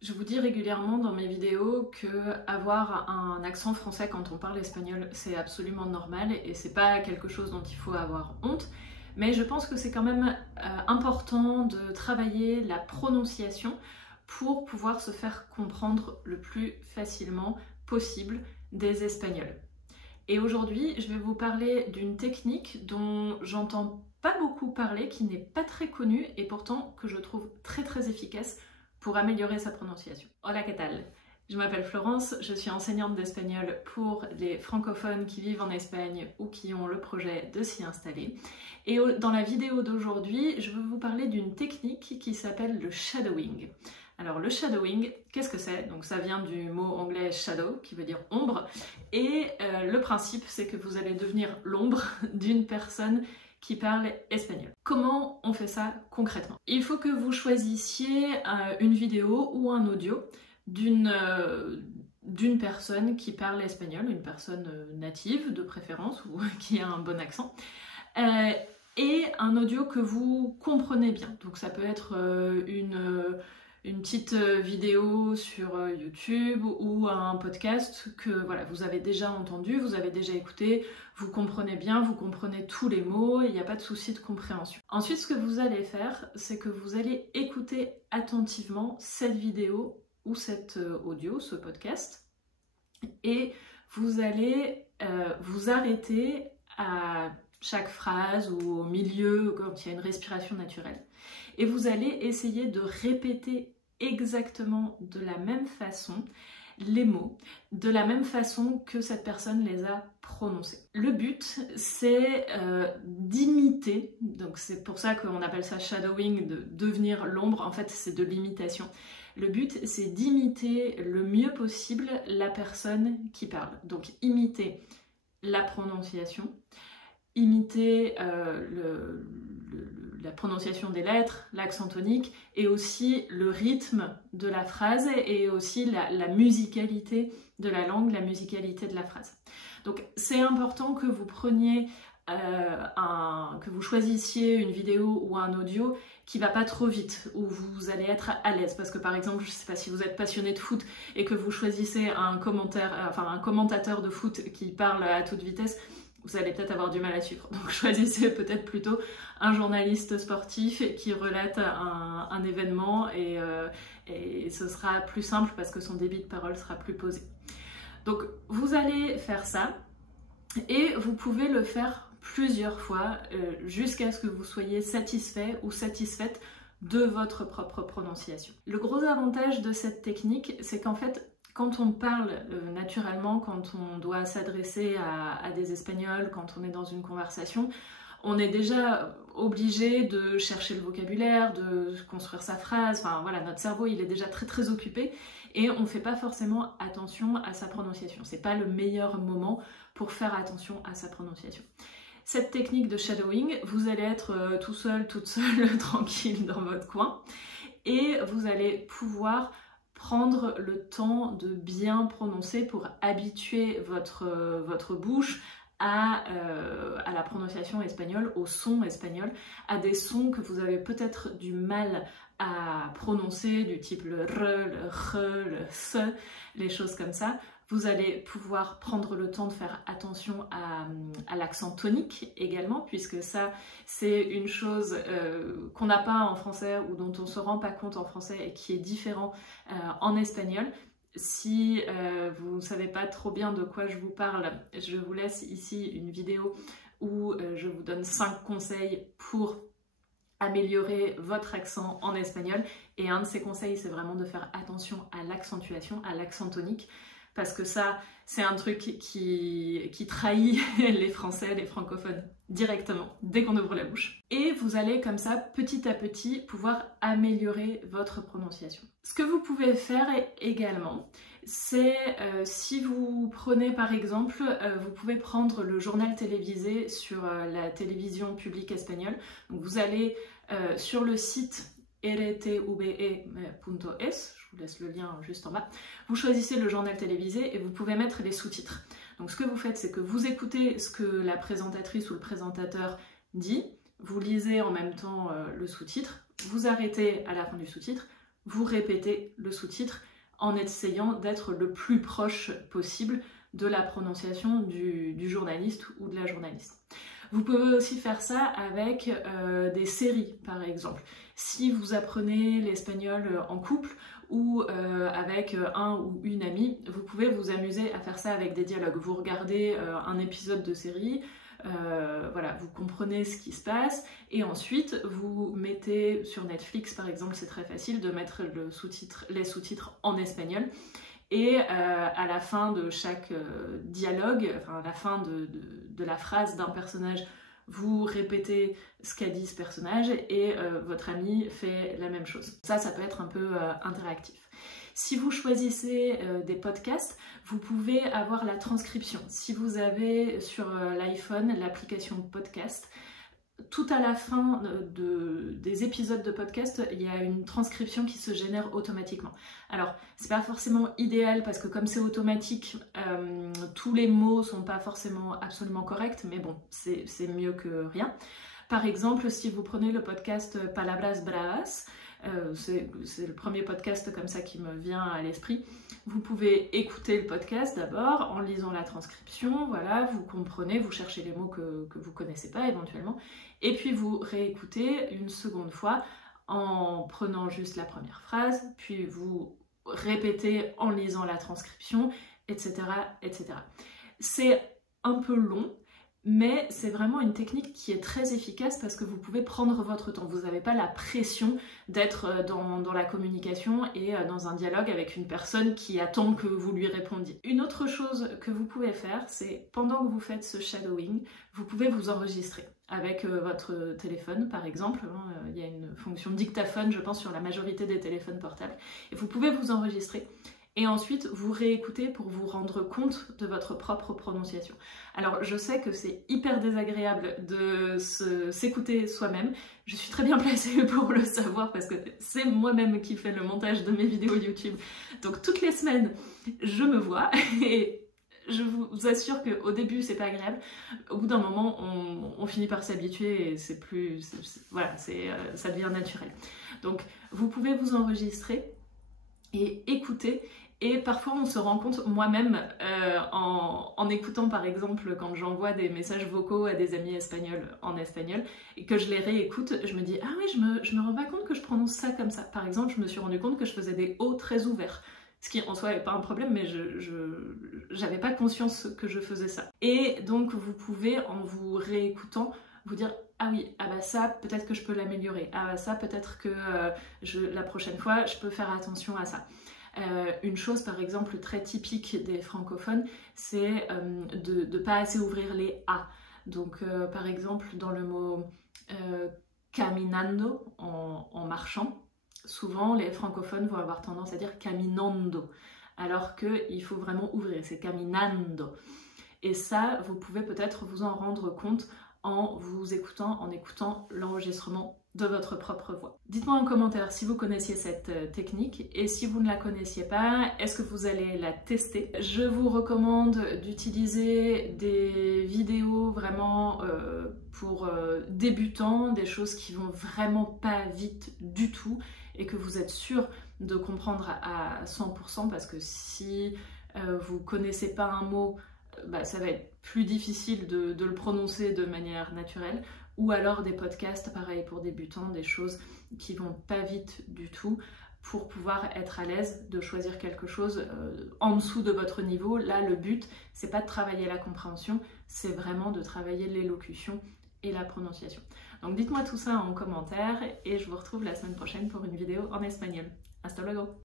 Je vous dis régulièrement dans mes vidéos que avoir un accent français quand on parle espagnol, c'est absolument normal et c'est pas quelque chose dont il faut avoir honte. Mais je pense que c'est quand même important de travailler la prononciation pour pouvoir se faire comprendre le plus facilement possible des Espagnols. Et aujourd'hui, je vais vous parler d'une technique dont j'entends pas beaucoup parler, qui n'est pas très connue et pourtant que je trouve très efficace pour améliorer sa prononciation. Hola, ¿qué tal? Je m'appelle Florence, je suis enseignante d'espagnol pour les francophones qui vivent en Espagne ou qui ont le projet de s'y installer. Et dans la vidéo d'aujourd'hui, je veux vous parler d'une technique qui s'appelle le shadowing. Alors le shadowing, qu'est-ce que c'est? Donc ça vient du mot anglais shadow, qui veut dire ombre, et le principe c'est que vous allez devenir l'ombre d'une personne qui parle espagnol. Comment on fait ça concrètement? Il faut que vous choisissiez une vidéo ou un audio d'une personne qui parle espagnol, une personne native de préférence ou qui a un bon accent, et un audio que vous comprenez bien. Donc ça peut être une petite vidéo sur YouTube ou un podcast que voilà, vous avez déjà entendu, vous avez déjà écouté, vous comprenez bien, vous comprenez tous les mots, il n'y a pas de souci de compréhension. Ensuite, ce que vous allez faire, c'est que vous allez écouter attentivement cette vidéo ou cet audio, ce podcast, et vous allez vous arrêter à chaque phrase ou au milieu quand il y a une respiration naturelle. Et vous allez essayer de répéter exactement de la même façon les mots, de la même façon que cette personne les a prononcés. Le but, c'est d'imiter, donc c'est pour ça qu'on appelle ça shadowing, de devenir l'ombre, en fait c'est de l'imitation. Le but, c'est d'imiter le mieux possible la personne qui parle. Donc imiter la prononciation, imiter la prononciation des lettres, l'accent tonique, et aussi le rythme de la phrase et aussi la musicalité de la langue, la musicalité de la phrase. Donc c'est important que vous preniez que vous choisissiez une vidéo ou un audio qui va pas trop vite, où vous allez être à l'aise, parce que par exemple, je sais pas si vous êtes passionné de foot et que vous choisissez un commentateur de foot qui parle à toute vitesse, vous allez peut-être avoir du mal à suivre. Donc choisissez peut-être plutôt un journaliste sportif qui relate un événement et ce sera plus simple parce que son débit de parole sera plus posé. Donc vous allez faire ça et vous pouvez le faire plusieurs fois jusqu'à ce que vous soyez satisfait ou satisfaite de votre propre prononciation. Le gros avantage de cette technique, c'est qu'en fait, quand on parle naturellement, quand on doit s'adresser à des Espagnols, quand on est dans une conversation, on est déjà obligé de chercher le vocabulaire, de construire sa phrase, enfin voilà, notre cerveau il est déjà très occupé et on ne fait pas forcément attention à sa prononciation. C'est pas le meilleur moment pour faire attention à sa prononciation. Cette technique de shadowing, vous allez être tout seul, toute seule, tranquille dans votre coin et vous allez pouvoir prendre le temps de bien prononcer pour habituer votre bouche à la prononciation espagnole, au son espagnol, à des sons que vous avez peut-être du mal à prononcer, du type le R, le R, le S, les choses comme ça. Vous allez pouvoir prendre le temps de faire attention à l'accent tonique également, puisque ça, c'est une chose qu'on n'a pas en français ou dont on ne se rend pas compte en français et qui est différent en espagnol. Si vous ne savez pas trop bien de quoi je vous parle, je vous laisse ici une vidéo où je vous donne 5 conseils pour améliorer votre accent en espagnol. Et un de ces conseils, c'est vraiment de faire attention à l'accentuation, à l'accent tonique, parce que ça, c'est un truc qui trahit les Français, les francophones, directement, dès qu'on ouvre la bouche. Et vous allez comme ça, petit à petit, pouvoir améliorer votre prononciation. Ce que vous pouvez faire également, c'est si vous prenez par exemple, vous pouvez prendre le journal télévisé sur la télévision publique espagnole. Donc vous allez sur le site rtve.es, je vous laisse le lien juste en bas, vous choisissez le journal télévisé et vous pouvez mettre les sous-titres. Donc ce que vous faites, c'est que vous écoutez ce que la présentatrice ou le présentateur dit, vous lisez en même temps le sous-titre, vous arrêtez à la fin du sous-titre, vous répétez le sous-titre en essayant d'être le plus proche possible de la prononciation du journaliste ou de la journaliste. Vous pouvez aussi faire ça avec des séries, par exemple. Si vous apprenez l'espagnol en couple ou avec un ou une amie, vous pouvez vous amuser à faire ça avec des dialogues. Vous regardez un épisode de série, voilà, vous comprenez ce qui se passe et ensuite vous mettez sur Netflix, par exemple, c'est très facile de mettre les sous-titres en espagnol. Et à la fin de chaque dialogue, enfin à la fin de la phrase d'un personnage, vous répétez ce qu'a dit ce personnage et votre ami fait la même chose. Ça peut être un peu interactif. Si vous choisissez des podcasts, vous pouvez avoir la transcription. Si vous avez sur l'iPhone l'application podcast, tout à la fin des épisodes de podcast, il y a une transcription qui se génère automatiquement. Alors, c'est pas forcément idéal parce que comme c'est automatique, tous les mots sont pas forcément absolument corrects, mais bon, c'est mieux que rien. Par exemple, si vous prenez le podcast Palabras Bravas, c'est le premier podcast comme ça qui me vient à l'esprit. Vous pouvez écouter le podcast d'abord en lisant la transcription, voilà, vous comprenez, vous cherchez les mots que vous connaissez pas éventuellement, et puis vous réécoutez une seconde fois en prenant juste la première phrase, puis vous répétez en lisant la transcription, etc., etc. C'est un peu long, mais c'est vraiment une technique qui est très efficace parce que vous pouvez prendre votre temps. Vous n'avez pas la pression d'être dans la communication et dans un dialogue avec une personne qui attend que vous lui répondiez. Une autre chose que vous pouvez faire, c'est pendant que vous faites ce shadowing, vous pouvez vous enregistrer avec votre téléphone par exemple. Il y a une fonction dictaphone, je pense, sur la majorité des téléphones portables. Et vous pouvez vous enregistrer. Et ensuite, vous réécoutez pour vous rendre compte de votre propre prononciation. Alors, je sais que c'est hyper désagréable de s'écouter soi-même. Je suis très bien placée pour le savoir parce que c'est moi-même qui fais le montage de mes vidéos YouTube. Donc, toutes les semaines, je me vois et je vous assure qu'au début, c'est pas agréable. Au bout d'un moment, on finit par s'habituer et c'est plus... voilà, ça devient naturel. Donc, vous pouvez vous enregistrer et écouter. Et parfois on se rend compte, moi-même, en écoutant par exemple quand j'envoie des messages vocaux à des amis espagnols en espagnol et que je les réécoute, je me dis « Ah oui, je me rends pas compte que je prononce ça comme ça ». Par exemple, je me suis rendu compte que je faisais des O très ouverts, ce qui en soi n'est pas un problème, mais j'avais pas conscience que je faisais ça. Et donc vous pouvez, en vous réécoutant, vous dire « Ah oui, ah bah ça, peut-être que je peux l'améliorer. Ah bah ça, peut-être que la prochaine fois, je peux faire attention à ça. » Une chose par exemple très typique des francophones, c'est de ne pas assez ouvrir les A. Donc par exemple dans le mot caminando, en marchant, souvent les francophones vont avoir tendance à dire caminando, alors qu'il faut vraiment ouvrir, c'est caminando. Et ça, vous pouvez peut-être vous en rendre compte en vous écoutant, en écoutant l'enregistrement de votre propre voix. Dites-moi en commentaire si vous connaissiez cette technique et si vous ne la connaissiez pas, est-ce que vous allez la tester? Je vous recommande d'utiliser des vidéos vraiment pour débutants, des choses qui vont vraiment pas vite du tout et que vous êtes sûr de comprendre à 100% parce que si vous connaissez pas un mot, ça va être plus difficile de le prononcer de manière naturelle, ou alors des podcasts, pareil pour débutants, des choses qui vont pas vite du tout pour pouvoir être à l'aise de choisir quelque chose en dessous de votre niveau. Là, le but, c'est pas de travailler la compréhension, c'est vraiment de travailler l'élocution et la prononciation. Donc dites-moi tout ça en commentaire et je vous retrouve la semaine prochaine pour une vidéo en espagnol. Hasta luego!